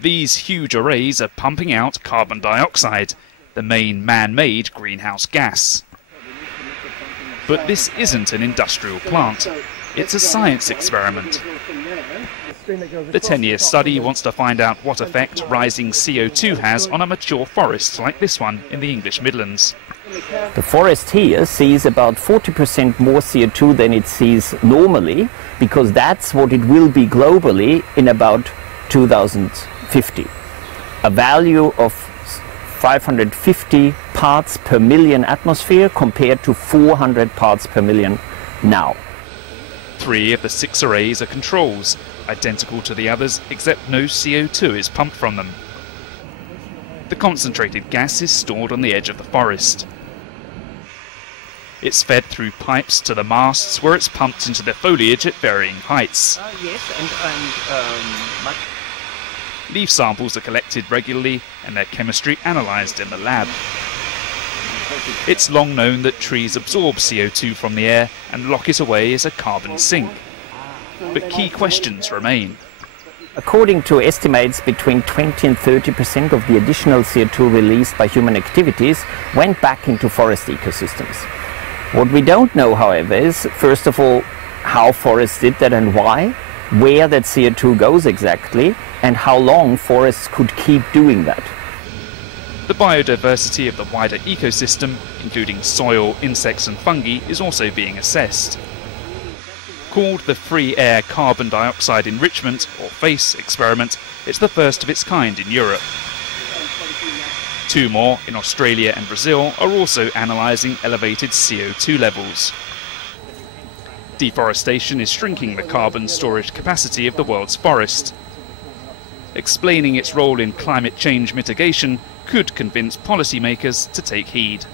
These huge arrays are pumping out carbon dioxide, the main man-made greenhouse gas. But this isn't an industrial plant, it's a science experiment. The 10-year study wants to find out what effect rising CO2 has on a mature forest like this one in the English Midlands. The forest here sees about 40% more CO2 than it sees normally, because that's what it will be globally in about 2050. A value of 550 parts per million atmosphere compared to 400 parts per million now. 3 of the 6 arrays are controls, identical to the others, except no CO2 is pumped from them. The concentrated gas is stored on the edge of the forest. It's fed through pipes to the masts, where it's pumped into the foliage at varying heights. Leaf samples are collected regularly and their chemistry analysed in the lab. It's long known that trees absorb CO2 from the air and lock it away as a carbon sink. But key questions remain. According to estimates, between 20 and 30% of the additional CO2 released by human activities went back into forest ecosystems. What we don't know, however, is, first of all, how forests did that and why, where that CO2 goes exactly, and how long forests could keep doing that. The biodiversity of the wider ecosystem, including soil, insects and fungi, is also being assessed. Called the Free Air Carbon Dioxide Enrichment, or FACE experiment, it's the first of its kind in Europe. 2 more, in Australia and Brazil, are also analysing elevated CO2 levels. Deforestation is shrinking the carbon storage capacity of the world's forest. Explaining its role in climate change mitigation could convince policymakers to take heed.